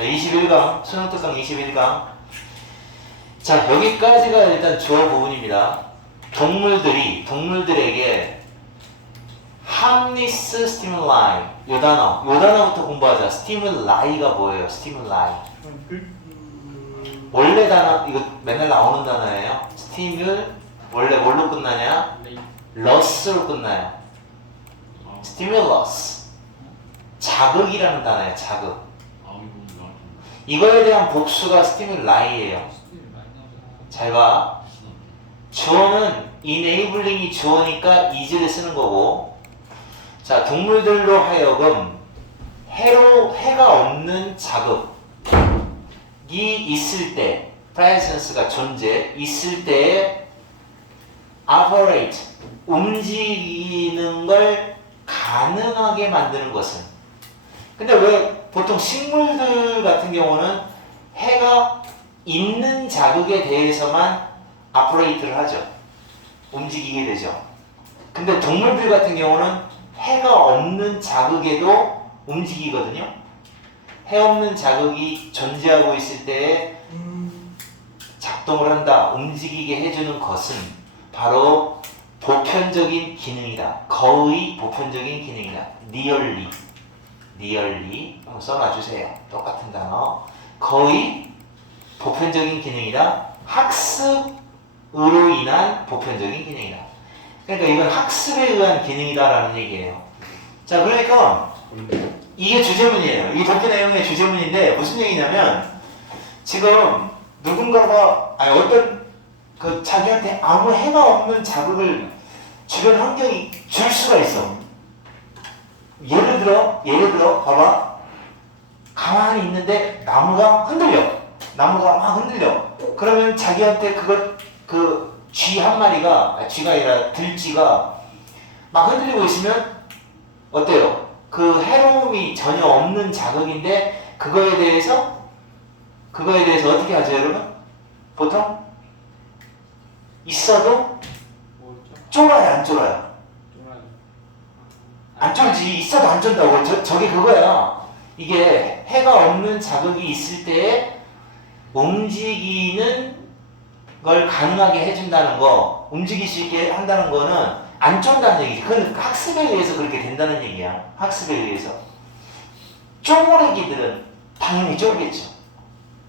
자, 21강, 수능 특강 21강. 자, 여기까지가 일단 주어 부분입니다. 동물들에게 harmless stimuli, 요 단어부터 공부하자. stimulai가 뭐예요? stimuli. 원래 단어, 이거 맨날 나오는 단어예요. stimul, 원래 뭘로 끝나냐? loss로 끝나요. stimulus. 자극이라는 단어예요, 자극. 이거에 대한 복수가 stimulai예요. 잘 봐. 주어는 enabling이 주어니까 is를 쓰는 거고, 자, 동물들로 하여금 해가 없는 자극이 있을 때, presence가 존재, 있을 때에 operate, 움직이는 걸 가능하게 만드는 것은. 근데 왜 보통 식물들 같은 경우는 해가 있는 자극에 대해서만 operate를 하죠. 움직이게 되죠. 근데 동물들 같은 경우는 해가 없는 자극에도 움직이거든요. 해 없는 자극이 존재하고 있을 때에 작동을 한다, 움직이게 해주는 것은 바로 보편적인 기능이다. 거의 보편적인 기능이다. nearly 한번 써놔주세요. 똑같은 단어. 거의 보편적인 기능이다. 학습으로 인한 보편적인 기능이다. 그러니까 이건 학습에 의한 기능이다라는 얘기예요. 자, 그러니까 이게 주제문이에요. 이 독해 내용의 주제문인데 무슨 얘기냐면 지금 누군가가 어떤 그 자기한테 아무 해가 없는 자극을 주변 환경이 줄 수가 있어. 예를 들어 봐봐. 가만히 있는데 나무가 막 흔들려. 그러면 자기한테 그 쥐 한 마리가, 쥐가 아니라 들쥐가 막 흔들리고 있으면 어때요? 그 해로움이 전혀 없는 자극인데 그거에 대해서 어떻게 하죠, 여러분? 보통 있어도 쫄아요, 안 쫄아요? 안 쫄지. 있어도 안 쫀다고. 저게 그거야. 이게 해가 없는 자극이 있을 때에 움직이는 걸 가능하게 해준다는 거, 움직일 수 있게 한다는 거는 안 쫀다는 얘기지. 그건 학습에 의해서 그렇게 된다는 얘기야. 학습에 의해서. 쪼무레기들은 당연히 쫄겠죠.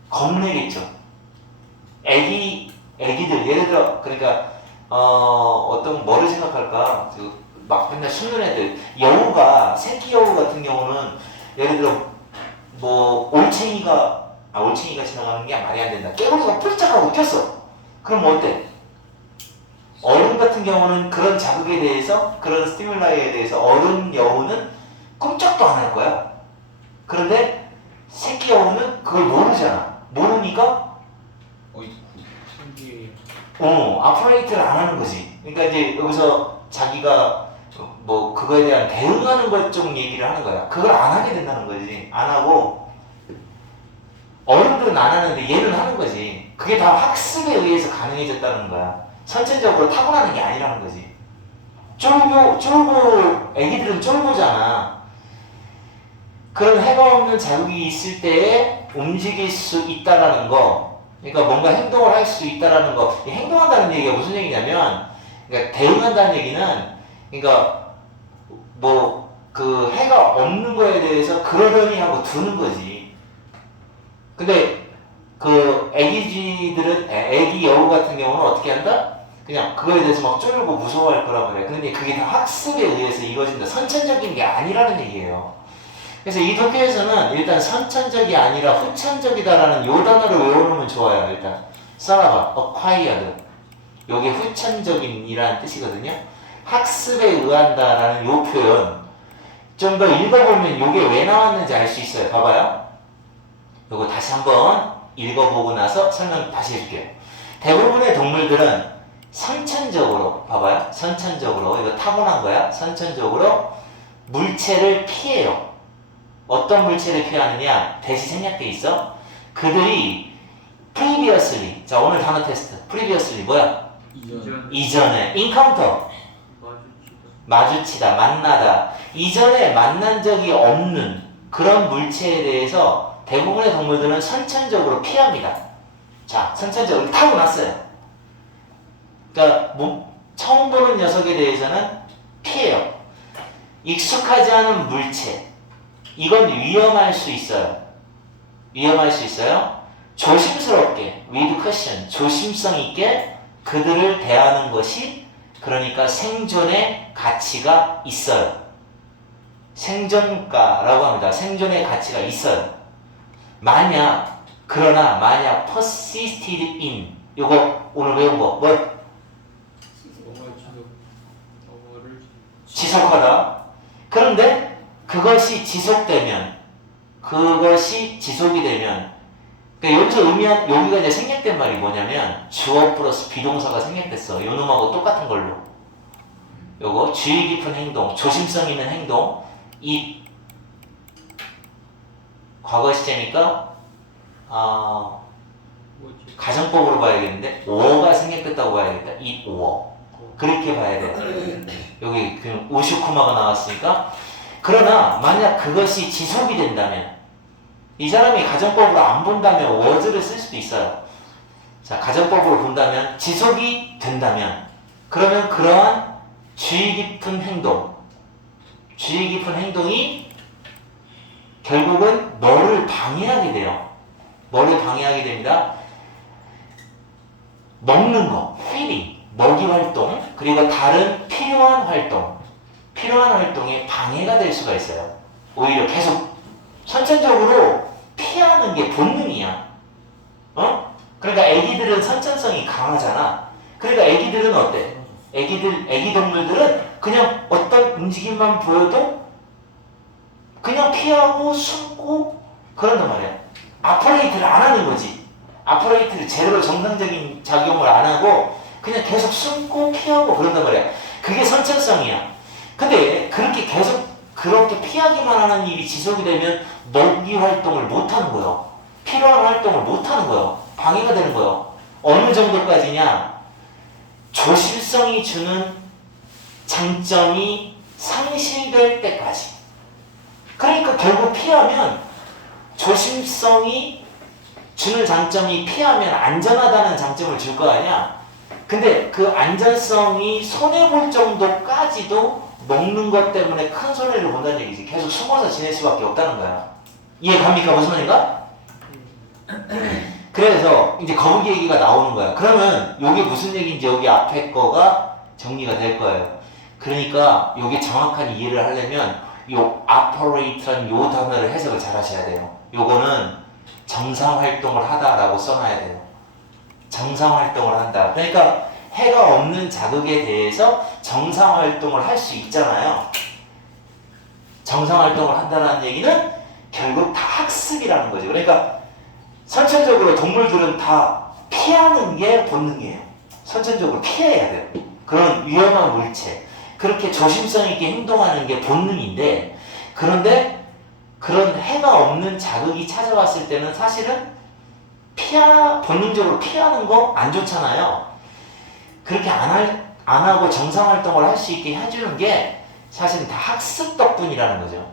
겁내겠죠. 애기들, 예를 들어, 그러니까, 어떤, 뭐를 생각할까? 막 맨날 숨는 애들. 새끼 여우 같은 경우는, 예를 들어, 올챙이가 지나가는 게 말이 안 된다. 깨구리가 폴짝하고 튀었어. 그럼 어때? 어른 같은 경우는 그런 자극에 대해서, 그런 스티뮬라이에 대해서 어른 여우는 꼼짝도 안 할 거야. 그런데 새끼 여우는 그걸 모르잖아. 모르니까 아프레이트를 안 하는 거지. 그러니까 이제 여기서 자기가 그거에 대한 대응하는 것 좀 얘기를 하는 거야. 그걸 안 하게 된다는 거지. 안 하고 어른들은 안 하는데 얘는 하는 거지. 그게 다 학습에 의해서 가능해졌다는 거야. 선천적으로 타고나는 게 아니라는 거지. 애기들은 쫄보잖아. 그런 해가 없는 자극이 있을 때에 움직일 수 있다라는 거, 그러니까 뭔가 행동을 할 수 있다라는 거. 행동한다는 얘기가 무슨 얘기냐면, 그러니까 대응한다는 얘기는, 그러니까 그 해가 없는 거에 대해서 그러려니 하고 두는 거지. 근데 그 애기 여우 같은 경우는 어떻게 한다? 그냥 그거에 대해서 막 쫄고 무서워할 거라고 그래. 근데 그게 다 학습에 의해서 이루어진다. 선천적인 게 아니라는 얘기예요. 그래서 이 독해에서는 일단 선천적이 아니라 후천적이다라는 요 단어를 외워놓으면 좋아요. 일단 써놔봐. acquired. 요게 후천적인이라는 뜻이거든요. 학습에 의한다라는 요 표현 좀 더 읽어보면 요게 왜 나왔는지 알 수 있어요. 봐봐요. 요거 다시 한번 읽어보고 나서 설명 다시 해줄게요. 대부분의 동물들은 선천적으로, 봐봐요. 선천적으로, 이거 타고난 거야. 선천적으로 물체를 피해요. 어떤 물체를 피하느냐? 대시 생략돼 있어. 그들이 previously, 자 오늘 단어 테스트. previously 뭐야? 이전에 encounter, 마주치다, 만나다. 이전에 만난 적이 없는 그런 물체에 대해서 대부분의 동물들은 선천적으로 피합니다. 자, 선천적으로 타고났어요. 그러니까 처음 보는 녀석에 대해서는 피해요. 익숙하지 않은 물체, 이건 위험할 수 있어요. 위험할 수 있어요. 조심스럽게, with caution, 조심성 있게 그들을 대하는 것이 그러니까 생존의 가치가 있어요. 생존가라고 합니다. 생존의 가치가 있어요. 그러나 만약 persisted in, 요거 오늘 배운 거, 뭐? 지속하다. 그런데 그것이 지속이 되면, 그러니까 여기서 여기가 이제 생략된 말이 뭐냐면, 주어 플러스 비동사가 생략됐어. 요 놈하고 똑같은 걸로. 요거, 주의 깊은 행동, 조심성 있는 행동, 이 과거 시제니까, 가정법으로 봐야겠는데, 5가 생략됐다고 봐야겠다. 이 5. 그렇게 봐야 돼요. 여기 그 우슈쿠마가 나왔으니까. 그러나 만약 그것이 지속이 된다면, 이 사람이 가정법으로 안 본다면 워즈를 쓸 수도 있어요. 자, 가정법으로 본다면 지속이 된다면, 그러면 그러한 주의 깊은 행동이 결국은 너를 방해하게 돼요. 뭐를 방해하게 됩니다. 먹는 거, feeding, 먹이 활동, 그리고 다른 필요한 활동에 방해가 될 수가 있어요. 오히려 계속 선천적으로 피하는 게 본능이야. 그러니까 애기들은 선천성이 강하잖아. 그러니까 애기들은 어때? 애기 동물들은 그냥 어떤 움직임만 보여도 그냥 피하고 숨고 그런단 말이야. 아퍼레이트를 안 하는 거지. 아퍼레이트를 제대로 정상적인 작용을 안 하고 그냥 계속 숨고 피하고 그런단 말이야. 그게 선천성이야. 근데 그렇게 피하기만 하는 일이 지속이 되면 먹이 활동을 못 하는 거예요. 필요한 활동을 못 하는 거예요. 방해가 되는 거예요. 어느 정도까지냐? 조심성이 주는 장점이 상실될 때까지. 그러니까 결국 피하면 조심성이 주는 장점이 피하면 안전하다는 장점을 줄 거 아니야. 근데 그 안전성이 손해볼 정도까지도 먹는 것 때문에 큰 손해를 본다는 얘기지. 계속 숨어서 지낼 수밖에 없다는 거야. 이해 갑니까? 무슨 말인가? 그래서 이제 거북이 얘기가 나오는 거야. 그러면 이게 무슨 얘기인지 여기 앞에 거가 정리가 될 거예요. 그러니까 이게 정확한 이해를 하려면 요 operate라는 요 단어를 해석을 잘 하셔야 돼요. 요거는 정상활동을 하다라고 써놔야 돼요. 정상활동을 한다. 그러니까 해가 없는 자극에 대해서 정상활동을 할 수 있잖아요. 정상활동을 한다는 얘기는 결국 다 학습이라는 거죠. 그러니까 선천적으로 동물들은 다 피하는 게 본능이에요. 선천적으로 피해야 돼요. 그런 위험한 물체. 그렇게 조심성 있게 행동하는 게 본능인데, 그런데 그런 해가 없는 자극이 찾아왔을 때는 사실은 본능적으로 피하는 거 안 좋잖아요. 그렇게 안 하고 정상활동을 할 수 있게 해주는 게 사실은 다 학습 덕분이라는 거죠.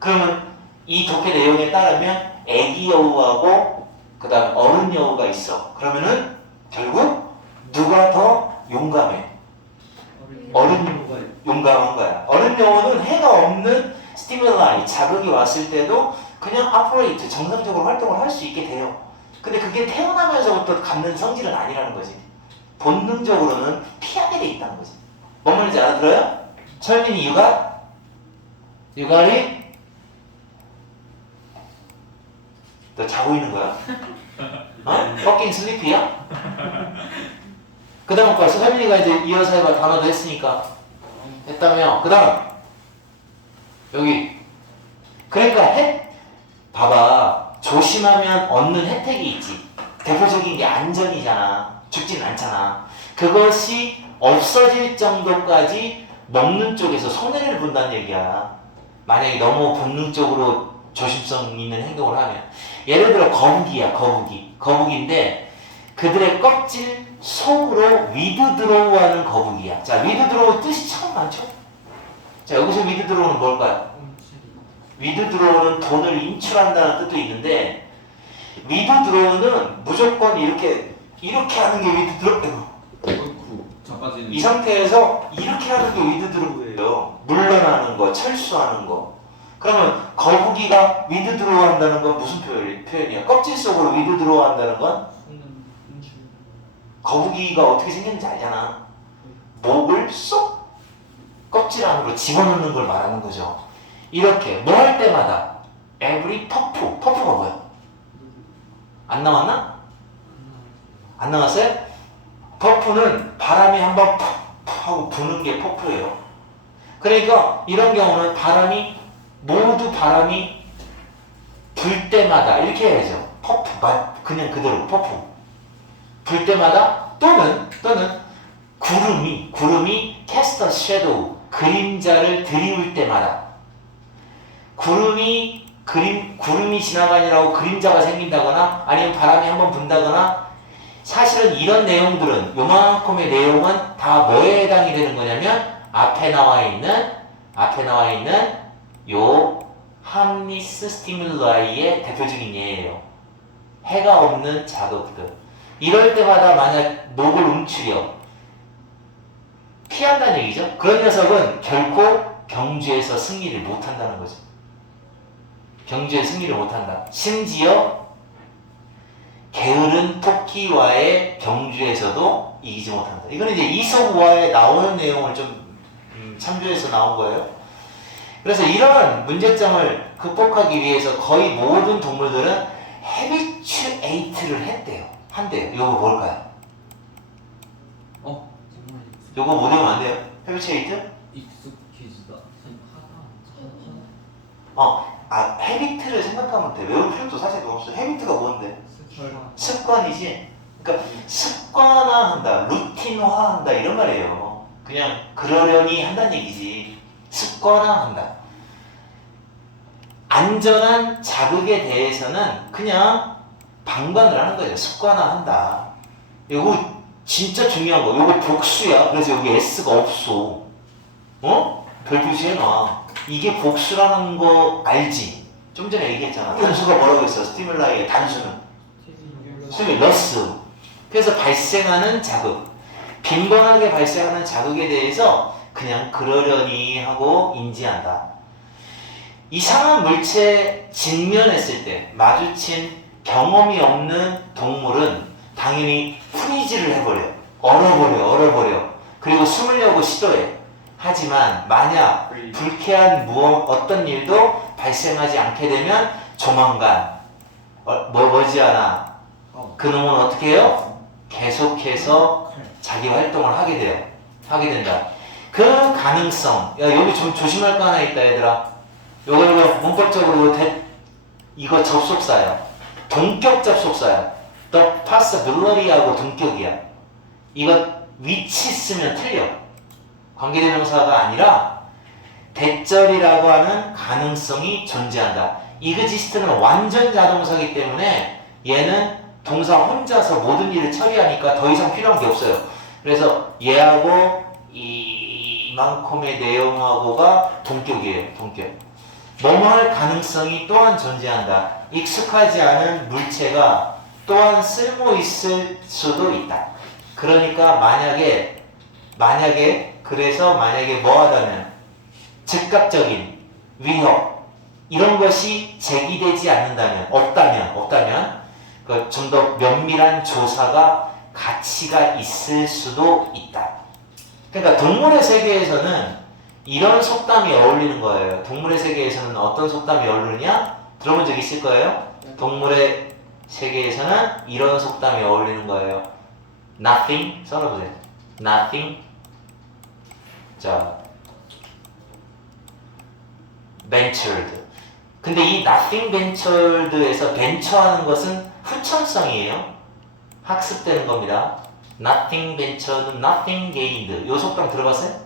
그러면 이 독해 내용에 따르면 애기 여우하고 그 다음에 어른 여우가 있어. 그러면은 결국 누가 더 용감해? 어른 용감한 거야. 어른 여우는 해가 없는 스티뮬라이, 자극이 왔을 때도 그냥 아프레이트, 정상적으로 활동을 할 수 있게 돼요. 근데 그게 태어나면서부터 갖는 성질은 아니라는 거지. 본능적으로는 피하게 돼 있다는 거지. 뭔 말인지 알아들어요? 철민이 you got it? 너 자고 있는 거야? fucking sleepy야? 그 다음 거 설민이가 이제 이어서 해봐. 단어도 했으니까 했다며. 그 다음 여기 그러니까 봐봐. 조심하면 얻는 혜택이 있지. 대표적인 게 안전이잖아. 죽진 않잖아. 그것이 없어질 정도까지 먹는 쪽에서 손해를 본다는 얘기야. 만약에 너무 본능적으로 조심성 있는 행동을 하면. 예를 들어 거북이인데 그들의 껍질 속으로 위드드로우 하는 거북이야. 자, 위드드로우 뜻이 참 많죠? 자, 여기서 위드드로우는 뭘까요? withdraw는 돈을 인출한다는 뜻도 있는데 withdraw는 무조건 이렇게 하는 게 withdraw. 자빠지는. 이 상태에서 이렇게 하는 게 withdraw예요. 물러나는 거, 철수하는 거. 그러면 거북이가 withdraw 한다는 건 무슨 표현이야? 껍질 속으로 withdraw 한다는 건 거북이가 어떻게 생겼는지 알잖아. 목을 쏙 껍질 안으로 집어넣는 걸 말하는 거죠. 이렇게 뭐 할 때마다 every 퍼프가 뭐야? 안 나왔나? 안 나왔어요? 퍼프는 바람이 한번 푹 하고 부는 게 퍼프예요. 그러니까 이런 경우는 모두 바람이 불 때마다 이렇게 해야죠. 퍼프, 그냥 그대로 퍼프. 불 때마다 또는 구름이 cast a shadow, 그림자를 드리울 때마다 구름이 지나가느라고 그림자가 생긴다거나 아니면 바람이 한번 분다거나 사실은 이런 내용들은 요만큼의 내용은 다 뭐에 해당이 되는 거냐면 앞에 나와 있는 요 함리스 스티뮬라이의 대표적인 예예요. 해가 없는 자극들. 이럴 때마다 만약 목을 움츠려 피한다는 얘기죠. 그런 녀석은 결코 경주에서 승리를 못한다는 거죠. 경주에 승리를 못한다. 심지어 게으른 토끼와의 경주에서도 이기지 못한다. 이거는 이제 이솝우화에 나오는 내용을 좀 참조해서 나온 거예요. 그래서 이런 문제점을 극복하기 위해서 거의 모든 동물들은 habituate를 한대요. 요거 뭘까요? 요거 뭐 되면 안 돼요? habituate? 익숙해지다. habit를 생각하면 돼. 외울 필요도 사실 없어. habit가 뭔데? 습관이지. 그러니까 습관화한다, 루틴화한다 이런 말이에요. 그냥 그러려니 한다는 얘기지. 습관화한다. 안전한 자극에 대해서는 그냥 방관을 하는 거예요. 습관화한다. 이거 진짜 중요한 거. 이거 복수야. 그래서 여기 S가 없어. 별 표시해놔. 이게 복수라는 거 알지? 좀 전에 얘기했잖아. 단수가 뭐라고 했어? 스티뮬라이의 단수는 스티뮬러스. 그래서 발생하는 자극, 빈번하게 발생하는 자극에 대해서 그냥 그러려니 하고 인지한다. 이상한 물체에 직면했을 때 마주친 경험이 없는 동물은 당연히 프리즈를 해버려요. 얼어버려. 그리고 숨으려고 시도해. 하지만 만약 불쾌한 어떤 일도 발생하지 않게 되면 조만간 머지않아 그놈은 어떻게 해요? 계속해서 자기 활동을 하게 된다. 그 가능성. 야, 여기 좀 조심할 거 하나 있다 얘들아. 요거 문법적으로 이거 접속사야. 동격 접속사야. The possibility하고 동격이야. 이거 which 쓰면 틀려. 관계대명사가 아니라 대절이라고 하는 가능성이 존재한다. exist는 완전 자동사이기 때문에 얘는 동사 혼자서 모든 일을 처리하니까 더 이상 필요한 게 없어요. 그래서 얘하고 이만큼의 내용하고가 동격이에요. 동격. 뭐뭐 할 가능성이 또한 존재한다. 익숙하지 않은 물체가 또한 쓸모 있을 수도 있다. 그러니까 만약에 뭐하다면 즉각적인 위협 이런 것이 제기되지 않는다면 없다면 좀 더 면밀한 조사가 가치가 있을 수도 있다. 그러니까 동물의 세계에서는 이런 속담이 어울리는 거예요. 동물의 세계에서는 어떤 속담이 어울리냐? 들어본 적 있을 거예요. 동물의 세계에서는 이런 속담이 어울리는 거예요. Nothing 써놓으세요. Nothing. 자, ventured. 근데 이 nothing ventured에서 venture하는 것은 후천성이에요. 학습되는 겁니다. Nothing ventured, nothing gained. 요 속담 들어봤어요?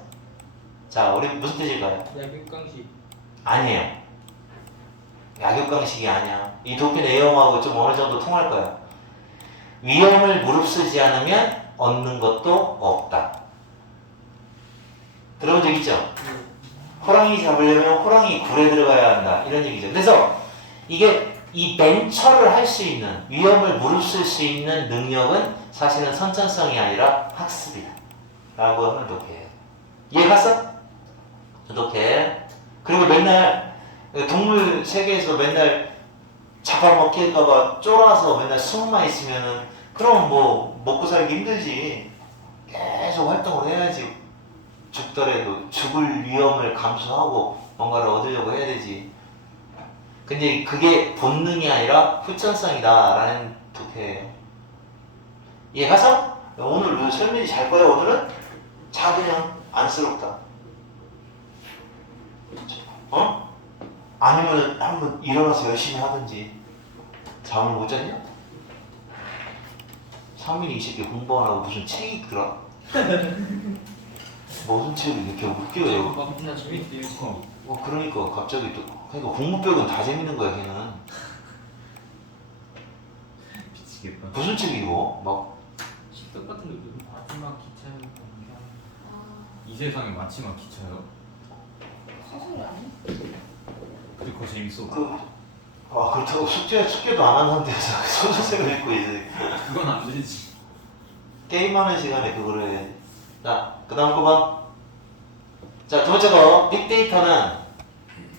자, 우리 무슨 뜻일까요? 약육강식. 아니에요. 약육강식이 아니야. 이 도표 내용하고 좀 어느 정도 통할 거야. 위험을 무릅쓰지 않으면 얻는 것도 없다. 들어본 적 있죠? 호랑이 잡으려면 호랑이 굴에 들어가야 한다. 이런 얘기죠. 그래서 이게 이 벤처를 할 수 있는, 위험을 무릅쓸 수 있는 능력은 사실은 선천성이 아니라 학습이다. 라고 하면 독해. 이해 갔어? 독해. 그리고 맨날 동물 세계에서 맨날 잡아먹힐까봐 쫄아서 맨날 숨어만 있으면은 그럼 뭐 먹고 살기 힘들지. 계속 활동을 해야지. 죽더라도 죽을 위험을 감수하고 뭔가를 얻으려고 해야 되지. 근데 그게 본능이 아니라 후천성이다라는 독해예요. 이해 가서? 오늘 설명이 잘 거야. 오늘은 자 그냥 안쓰럽다. 어? 아니면 한번 일어나서 열심히 하든지. 잠을 못 잤냐? 상민이 이 새끼 공부 안 하고 무슨 책 읽더라? 무슨 책을 이렇게 웃겨요? 나 재밌대요. 그러니까 갑자기 또 그러니까 공부백은 다 재밌는 거야 걔는. 미치겠다. 무슨 책 읽어? 막 식덕 같은 거 마지막 기차에 아, 이 세상에 마지막 기차요? 소설이 아니? 근데 그거 재밌어. 그렇다고 숙제도 안 한 상태에서 소설책을 읽고 이제 그건 안 되지. 게임하는 시간에 그거를 해야지. 자, 그 다음 거 봐. 자, 두 번째 거 빅데이터는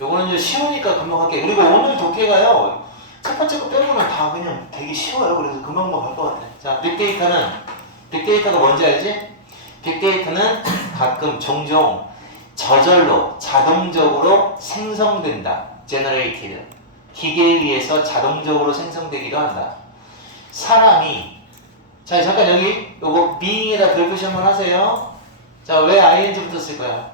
요거는 이제 쉬우니까 금방 할게. 그리고 오늘 독해가요 첫 번째 거 빼고는 다 그냥 되게 쉬워요. 그래서 금방 할 것 같아. 자, 빅데이터가 뭔지 알지? 빅데이터는 가끔 종종 저절로 자동적으로 생성된다. generated. 기계에 의해서 자동적으로 생성되기도 한다. 사람이 자 잠깐 여기 요거 being에다 별 표시 한번 하세요. 자 왜 ing부터 쓸 거야?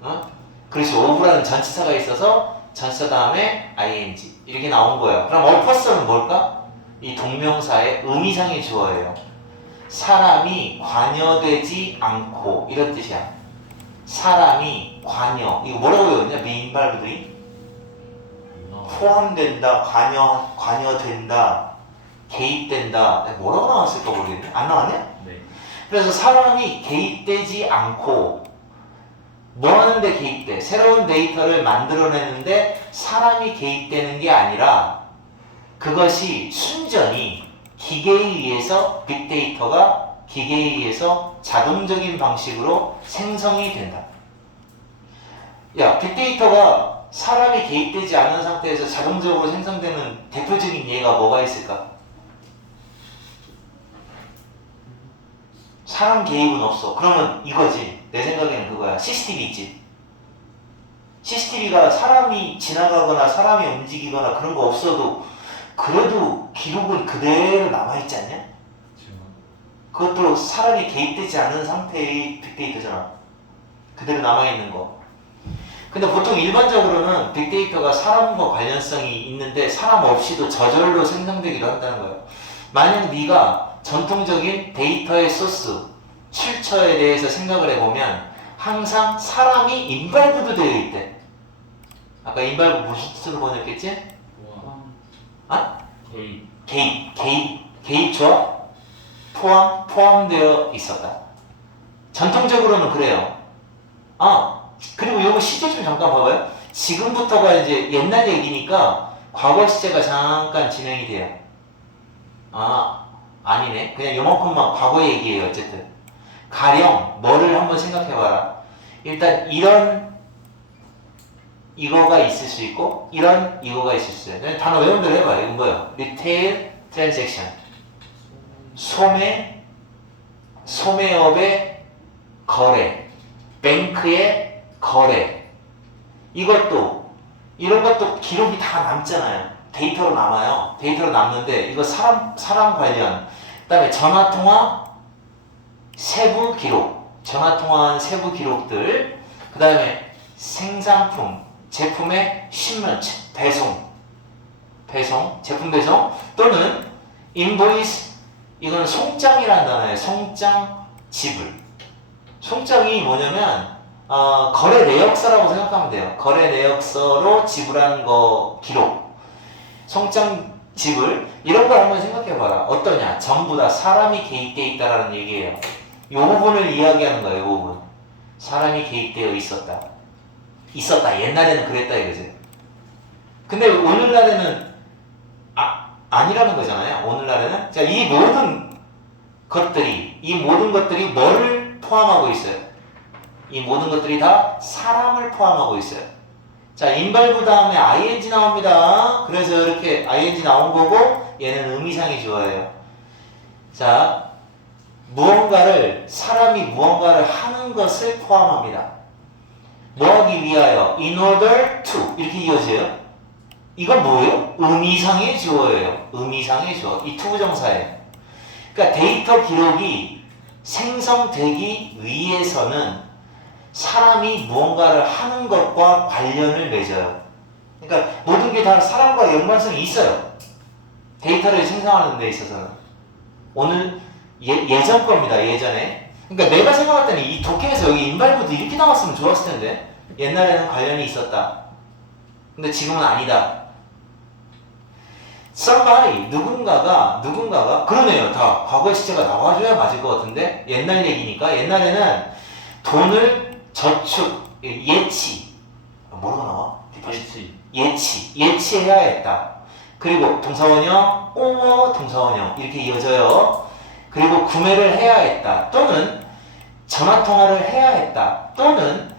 어? 그렇지. of라는 전치사가 있어서 전치사 다음에 ing 이렇게 나온 거예요. 그럼 엎어서는 뭘까? 이 동명사의 의미상의 주어예요. 사람이 관여되지 않고 이런 뜻이야. 사람이 관여 이거 뭐라고 외웠냐? 미인발부들이 포함된다, 관여된다, 개입된다. 뭐라고 나왔을까 모르겠네. 안 나왔냐? 네. 그래서 사람이 개입되지 않고 뭐 하는데 개입돼? 새로운 데이터를 만들어내는데 사람이 개입되는 게 아니라 그것이 순전히 기계에 의해서 빅데이터가 기계에 의해서 자동적인 방식으로 생성이 된다. 야, 빅데이터가 사람이 개입되지 않은 상태에서 자동적으로 생성되는 대표적인 예가 뭐가 있을까? 사람 개입은 없어. 그러면 이거지. 내 생각에는 그거야. CCTV 있지. CCTV가 사람이 지나가거나 사람이 움직이거나 그런 거 없어도 그래도 기록은 그대로 남아있지 않냐? 그것도 사람이 개입되지 않은 상태의 빅데이터잖아. 그대로 남아있는 거. 근데 보통 일반적으로는 빅데이터가 사람과 관련성이 있는데 사람 없이도 저절로 생성되기도 한다는 거예요. 만약 네가 전통적인 데이터의 소스, 출처에 대해서 생각을 해보면 항상 사람이 인발브도 되어 있대. 아까 인발브 무슨 뜻으로 번역했지? 아? 개입 좋아? 포함되어 있었다. 전통적으로는 그래요. 그리고 이거 시제 좀 잠깐 봐봐요. 지금부터가 이제 옛날 얘기니까 과거 시제가 잠깐 진행이 돼요. 아니네. 그냥 요만큼만 과거 얘기예요. 어쨌든 가령 뭐를 한번 생각해봐라. 일단 이런 이거가 있을 수 있고 이런 이거가 있을 수 있어요. 그냥 단어 외운 대로 해봐요. 이건 뭐예요? Retail Transaction. 소매업의 거래, 뱅크의 거래. 이런 것도 기록이 다 남잖아요. 데이터로 남아요. 데이터로 남는데 이거 사람 관련, 그다음에 전화통화 세부 기록, 전화통화한 세부 기록들, 그다음에 생산품, 제품의 shipment, 제품 배송 또는 인보이스. 이건 송장이라는 단어예요. 송장 지불. 송장이 뭐냐면 거래 내역서라고 생각하면 돼요. 거래 내역서로 지불한 거 기록. 송장 지불 이런 걸 한번 생각해봐라. 어떠냐? 전부 다 사람이 개입돼 있다라는 얘기예요. 이 부분을 이야기하는 거예요. 이 부분. 사람이 개입되어 있었다. 있었다. 옛날에는 그랬다 이거지. 근데 오늘날에는 아니라는 거잖아요. 오늘날에는 자, 이 모든 것들이 뭐를 포함하고 있어요? 이 모든 것들이 다 사람을 포함하고 있어요. 자, 인발부 다음에 ing 나옵니다. 그래서 이렇게 ing 나온 거고 얘는 의미상의 주어예요. 자, 사람이 무언가를 하는 것을 포함합니다. 뭐 하기 위하여? in order to 이렇게 이어져요. 이건 뭐예요? 의미상의 주어예요. 의미상의 주어. 이 투부정사예요. 그러니까 데이터 기록이 생성되기 위해서는 사람이 무언가를 하는 것과 관련을 맺어요. 그러니까 모든 게 다 사람과 연관성이 있어요. 데이터를 생성하는 데 있어서는. 오늘 예전 겁니다. 예전에. 그러니까 내가 생각할 때는 이 독해에서 여기 인발부도 이렇게 나왔으면 좋았을 텐데 옛날에는 관련이 있었다. 근데 지금은 아니다. somebody, 누군가가 그러네요. 다 과거의 시제가 나와줘야 맞을 것 같은데 옛날 얘기니까 옛날에는 돈을 저축, 예치 뭐라고 나와? 예치해야 했다. 그리고 동사원형, or 동사원형 이렇게 이어져요. 그리고 구매를 해야 했다. 또는 전화통화를 해야 했다. 또는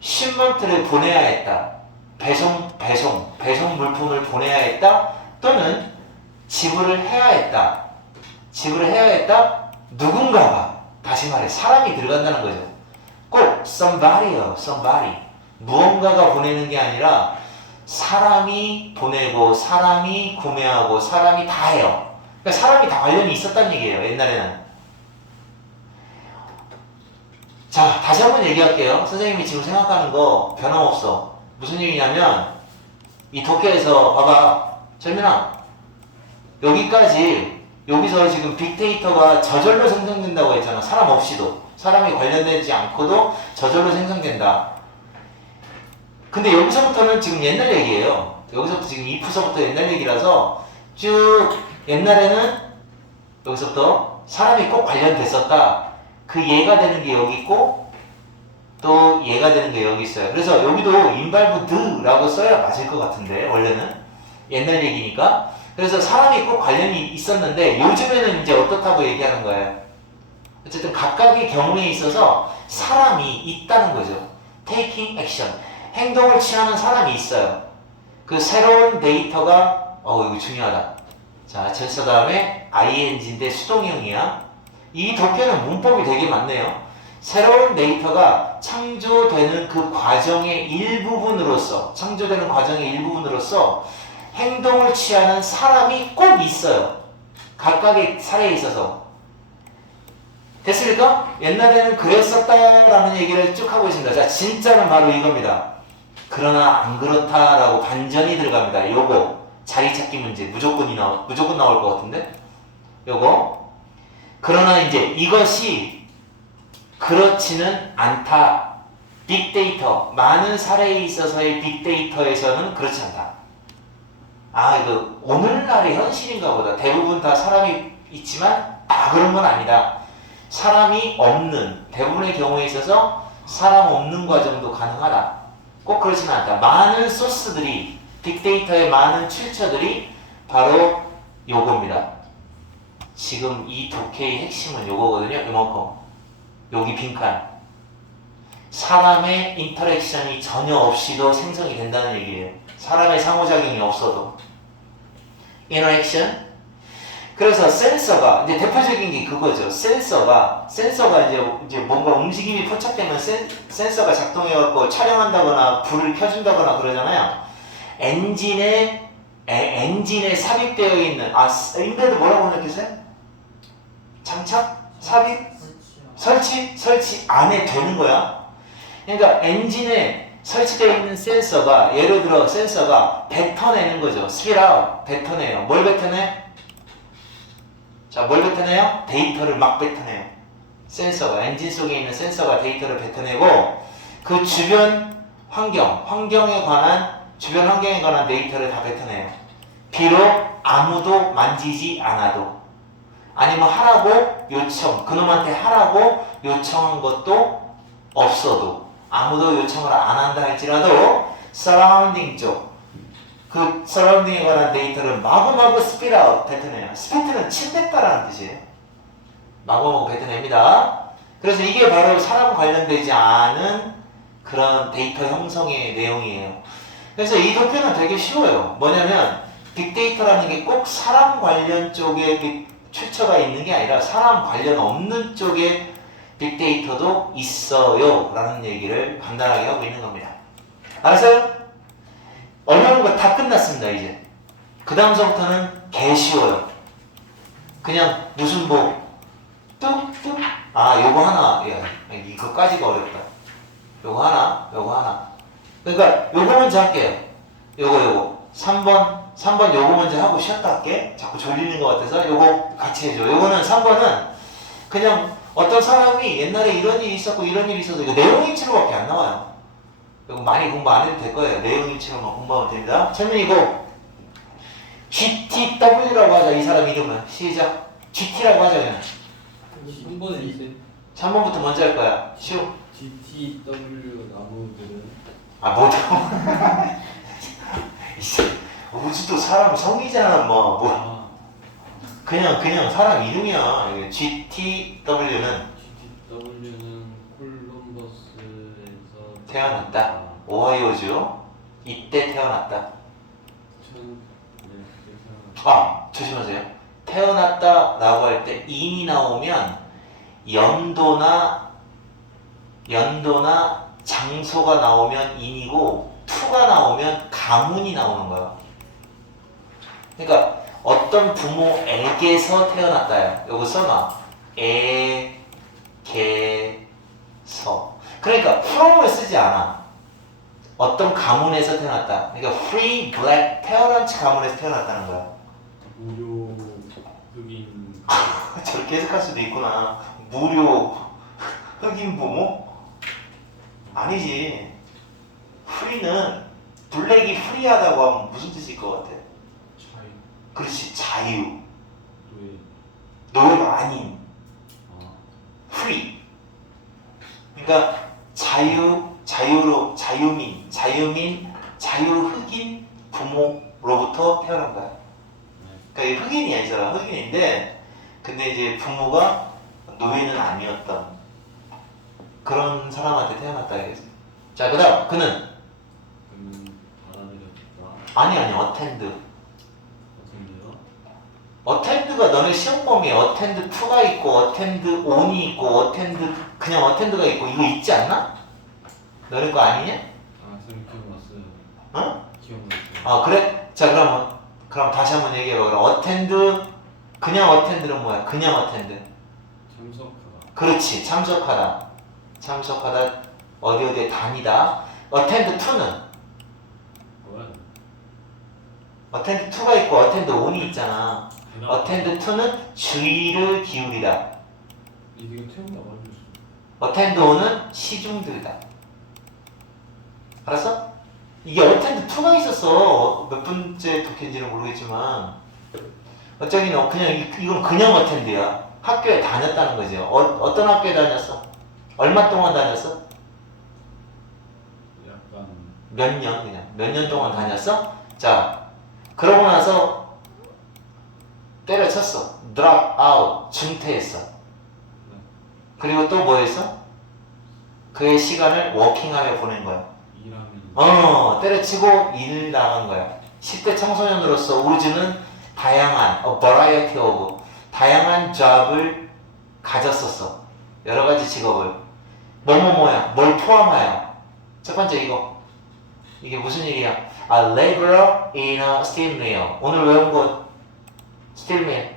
신문트를 보내야 했다. 배송 물품을 보내야 했다. 또는 지불을 해야 했다. 누군가가, 다시 말해 사람이 들어간다는 거죠. 꼭 somebody요. somebody. 무언가가 보내는 게 아니라 사람이 보내고 사람이 구매하고 사람이 다 해요. 그러니까 사람이 다 관련이 있었다는 얘기예요. 옛날에는. 자, 다시 한번 얘기할게요. 선생님이 지금 생각하는 거 변함없어. 무슨 얘기냐면 이 독해에서 봐봐. 철민아, 여기서 지금 빅데이터가 저절로 생성된다고 했잖아. 사람 없이도. 사람이 관련되지 않고도 저절로 생성된다. 근데 여기서부터는 지금 옛날 얘기예요. 여기서부터 지금 if서부터 옛날 얘기라서 쭉 옛날에는 여기서부터 사람이 꼭 관련됐었다. 그 예가 되는 게 여기 있고 또 예가 되는 게 여기 있어요. 그래서 여기도 인발부 드라고 써야 맞을 것 같은데 원래는 옛날 얘기니까. 그래서 사람이 꼭 관련이 있었는데 요즘에는 이제 어떻다고 얘기하는 거예요. 어쨌든 각각의 경우에 있어서 사람이 있다는 거죠. taking action. 행동을 취하는 사람이 있어요. 그 새로운 데이터가 이거 중요하다. 자, 절서 다음에 ing인데 수동형이야. 이 독해는 문법이 되게 많네요. 새로운 데이터가 창조되는 그 과정의 일부분으로서 행동을 취하는 사람이 꼭 있어요. 각각의 사례에 있어서. 됐습니까? 옛날에는 그랬었다라는 얘기를 쭉 하고 있습니다. 자, 진짜는 바로 이겁니다. 그러나 안 그렇다라고 반전이 들어갑니다. 요거 자리 찾기 문제 무조건 나올 것 같은데? 요거. 그러나 이제 이것이 그렇지는 않다. 빅데이터, 많은 사례에 있어서의 빅데이터에서는 그렇지 않다. 이거 오늘날의 현실인가 보다. 대부분 다 사람이 있지만 다 그런 건 아니다. 사람이 없는, 대부분의 경우에 있어서 사람 없는 과정도 가능하다. 꼭 그렇지는 않다. 많은 소스들이, 빅데이터의 많은 출처들이 바로 요겁니다. 지금 이 독해의 핵심은 요거거든요. 이만큼. 여기 빈칸. 사람의 인터랙션이 전혀 없이도 생성이 된다는 얘기예요. 사람의 상호작용이 없어도. interaction. 그래서 센서가, 이제 대표적인 게 그거죠. 센서가 이제 뭔가 움직임이 포착되면 센서가 작동해갖고 촬영한다거나 불을 켜준다거나 그러잖아요. 엔진에 삽입되어 있는, 인데도 뭐라고 느끼세요? 장착? 삽입? 설치 안에 되는 거야. 그러니까 엔진에 설치되어 있는 센서가, 예를 들어 센서가 뱉어내는 거죠. spit out, 뱉어내요. 뭘 뱉어내? 자, 뭘 뱉어내요? 데이터를 막 뱉어내요. 센서가, 엔진 속에 있는 센서가 데이터를 뱉어내고 그 주변 환경에 관한 데이터를 다 뱉어내요. 비록 아무도 만지지 않아도. 아니면 하라고 요청, 그놈한테 하라고 요청한 것도 없어도 아무도 요청을 안 한다 할지라도 서라운딩 쪽 그 서라운딩에 관한 데이터를 마구마구 스피드 아웃 뱉어내요. 스피드는 침뱉다라는 뜻이에요. 마구마구 뱉어냅니다. 그래서 이게 바로 사람 관련되지 않은 그런 데이터 형성의 내용이에요. 그래서 이 도표는 되게 쉬워요. 뭐냐면 빅데이터라는 게 꼭 사람 관련 쪽에 출처가 있는 게 아니라 사람 관련 없는 쪽에 빅데이터도 있어요 라는 얘기를 간단하게 하고 있는 겁니다. 알았어요? 어려운 거 다 끝났습니다. 이제 그 다음서부터는 개 쉬워요. 그냥 무슨 뭐 뚝뚝 요거 하나 이거까지가 어렵다. 요거 하나 그러니까 요거 먼저 할게요. 요거 3번 요거 먼저 하고 쉬었다 할게. 자꾸 졸리는 것 같아서 요거 같이 해줘. 요거는 3번은 그냥 어떤 사람이 옛날에 이런 일이 있었고 이런 일이 있어서 이거 내용 일치로밖에 안 나와요. 이거 많이 공부 안 해도 될 거예요. 내용 일치로만 공부하면 됩니다. 처음에 이거 GTW라고 하자. 이 사람 이름은 시작. GT라고 하자 그냥. 3번에 있어요. 3번부터 먼저 할 거야. 쉬워. GTW 나무들은 뭐라고? 우지도 사람 성이잖아 뭐. 그냥 사람 이름이야. GTW는 콜럼버스에서 태어났다. 오하이오주. 이때 태어났다. 조심하세요. 태어났다라고 할 때 인이 나오면 연도나 장소가 나오면 인이고 투가 나오면 가문이 나오는 거야. 그러니까 어떤 부모에게서 태어났다야. 요거 써놔. 에게서. 그러니까 from을 쓰지 않아. 어떤 가문에서 태어났다. 그러니까 free black parent 가문에서 태어났다는 거야. 무료 흑인 저렇게 해석할 수도 있구나. 무료 흑인 부모? 아니지. free는 블랙이 프리하다고 하면 무슨 뜻일 것 같아? 자유 그렇지. 자유. 노예 노예가 아닌 free. 그러니까 자유민, 자유흑인 부모로부터 태어난 거야. 그러니까 흑인이야 이 사람. 흑인인데 근데 이제 부모가 노예는 아니었던 그런 사람한테 태어났다 이거지. 자 그다음 그는 받아들였다. 아니 어텐드. 어떤데요? 어텐드가 너네 시험 범위에 어텐드 2가 있고 어텐드 on이 있고 어텐드 그냥 어텐드가 있고 이거 있지 않나? 너네 거 아니냐? 쌤 기억났어요. 어? 기억났어요. 그래? 자 그럼 다시 한번 얘기해봐. 그럼 어텐드 그냥 어텐드는 뭐야? 그냥 어텐드. 참석하다. 그렇지. 참석하다 어디에 다니다. 어텐드 2는 뭐야? 어텐드 2가 있고 어텐드 on이 있잖아. 어텐드 2는 주의를 기울이다. 이거 태운다고 알려줬어. 어텐드 on은 시중들다. 알았어? 이게 어텐드 2가 있었어. 몇 번째 독해인지는 모르겠지만 어쩌기는 그냥 이건 그냥 어텐드야. 학교에 다녔다는 거지. 어떤 학교에 다녔어? 얼마 동안 다녔어? 약간 몇 년 동안 다녔어? 자 그러고 나서 때려쳤어. drop out 중퇴했어. 그리고 또 뭐 했어? 그의 시간을 워킹하며 보낸 거야. 일하면 때려치고 일 나간 거야. 10대 청소년으로서 우즈는 다양한 variety of 다양한 잡을 가졌었어. 여러 가지 직업을. 뭐야? 뭘 포함하여? 첫 번째 이게 무슨 일이야? A laborer in a steel mill. 오늘 외운 거 steel mill.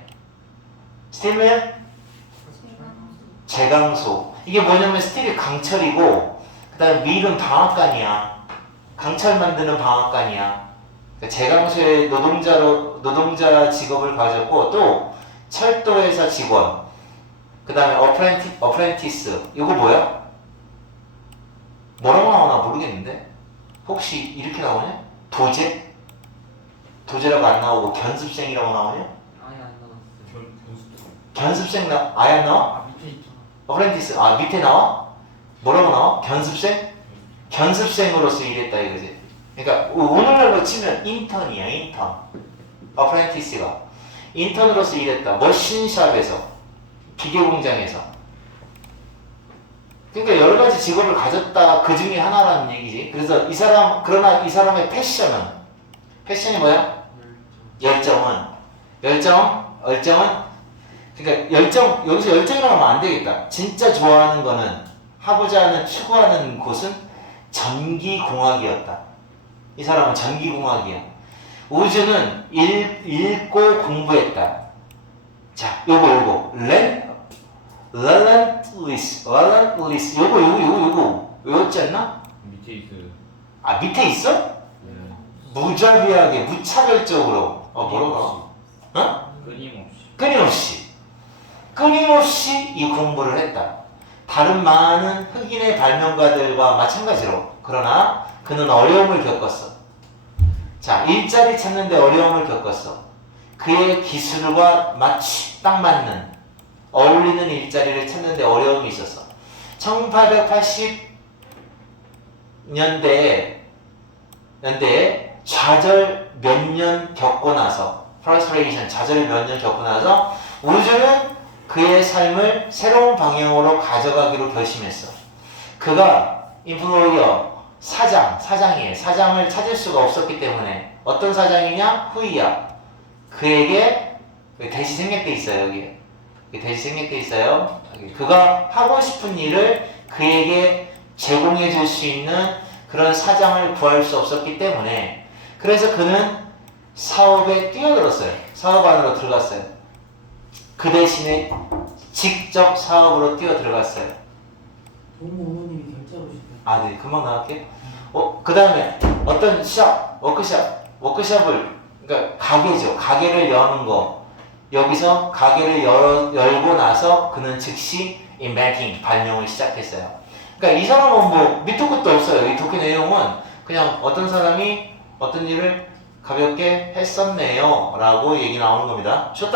steel mill? 제강소. 이게 뭐냐면 스틸이 강철이고 그 다음에 밀은 방앗간이야. 강철 만드는 방앗간이야. 그러니까 제강소의 노동자 직업을 가졌고 또 철도회사 직원. 그 다음에 어프렌티스. 이거 뭐야? 뭐라고 나오나 모르겠는데 혹시 이렇게 나오냐? 도제? 도제라고 안 나오고 견습생이라고 나오냐? 아예 안 나왔어요. 견습생 아예 안 나와? 밑에 있잖아. 어프렌티스 밑에 나와? 뭐라고 나와? 견습생? 견습생으로서 일했다 이거지. 그러니까 오늘날로 치면 인턴이야, 인턴. 어프렌티스가 인턴으로서 일했다. 머신샵에서, 기계 공장에서. 그러니까 여러 가지 직업을 가졌다 그 중에 하나라는 얘기지. 그래서 그러나 이 사람의 패션이 뭐야? 열정은 그러니까 여기서 열정이라고 하면 안 되겠다. 진짜 좋아하는 거는, 하고자 하는, 추구하는 곳은 전기공학이었다. 이 사람은 전기공학이야. 우주는 읽고 공부했다. 자, 요거 relentless 요거 외웠지 않나? 밑에 있어요. 아, 밑에 있어? 네. 무자비하게, 무차별적으로 뭐라고 나와? 어? 끊임없이 이 공부를 했다. 다른 많은 흑인의 발명가들과 마찬가지로. 그러나 그는 어려움을 겪었어. 자, 일자리 찾는데 어려움을 겪었어. 그의 기술과 딱 맞는, 어울리는 일자리를 찾는데 어려움이 있었어. 1880년대에 좌절 몇 년 겪고 나서, frustration, 좌절 몇 년 겪고 나서 우주는 그의 삶을 새로운 방향으로 가져가기로 결심했어. 그가 인플로이어, 사장이에요. 사장을 찾을 수가 없었기 때문에. 어떤 사장이냐? 후이야. 그에게 대시 생략돼 있어요. 여기 대시 생략돼 있어요. 그가 하고 싶은 일을 그에게 제공해 줄 수 있는 그런 사장을 구할 수 없었기 때문에, 그래서 그는 사업에 뛰어들었어요. 사업 안으로 들어갔어요. 그 대신에 직접 사업으로 뛰어들어갔어요. 동무 어머님이 결제하고 싶어요. 아, 네, 금방 나갈게요. 그 다음에 어떤 워크샵을, 그러니까 가게죠. 가게를 여는 거. 여기서 가게를 열고 나서 그는 즉시 인벤팅, 발명을 시작했어요. 그러니까 이 사람은 뭐 밑도 끝도 없어요. 이 독해 내용은 그냥 어떤 사람이 어떤 일을 가볍게 했었네요 라고 얘기 나오는 겁니다.